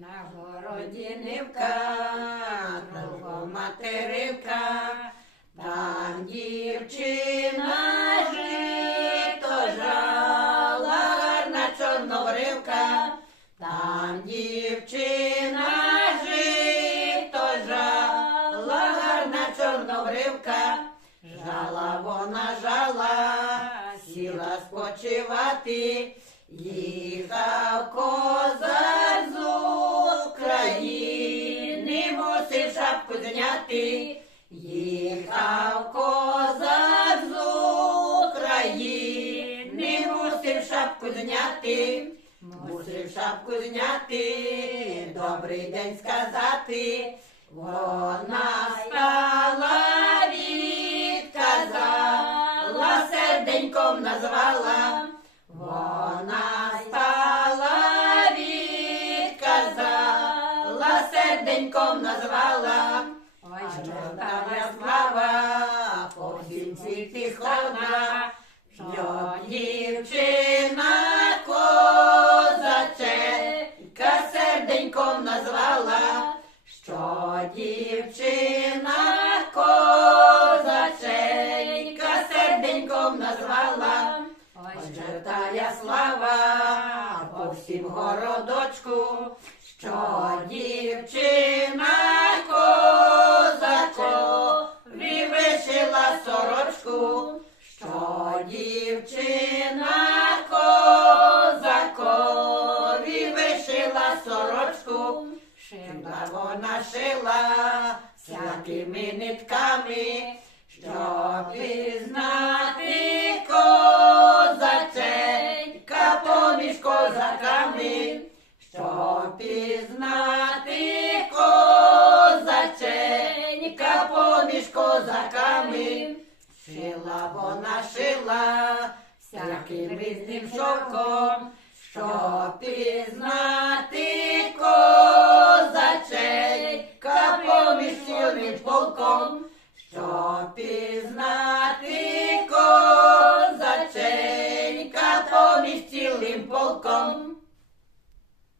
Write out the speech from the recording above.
На городі нивка, довго материвка, там дівчина жито жала, гарна чорнобривка, там дівчина жито жала, гарна чорнобривка, жала вона жала, сіла спочивати, їхав зняти, їхав козак з України, мусив шапку зняти, мусив шапку зняти, добрий день сказати, вона стала відказала, серденьком назвала. Вона стала відказала, серденьком назвала. Жовтая слава, по всім світі славна, що дівчина козаченька серденьком назвала, що дівчина козаченька серденьком назвала. Ой, жертая слава по всім городочку, що дівчина дівчина козакові вишила сорочку, шила вона шила всякими нитками, щоб пізнати козаченька поміж козаками, щоб пізнати козаченька поміж козаками, шила вона шила всяким різним шовком, що пізнати козачей, поміж сьомим полком, що пізнати козаченька поміж цілим полком.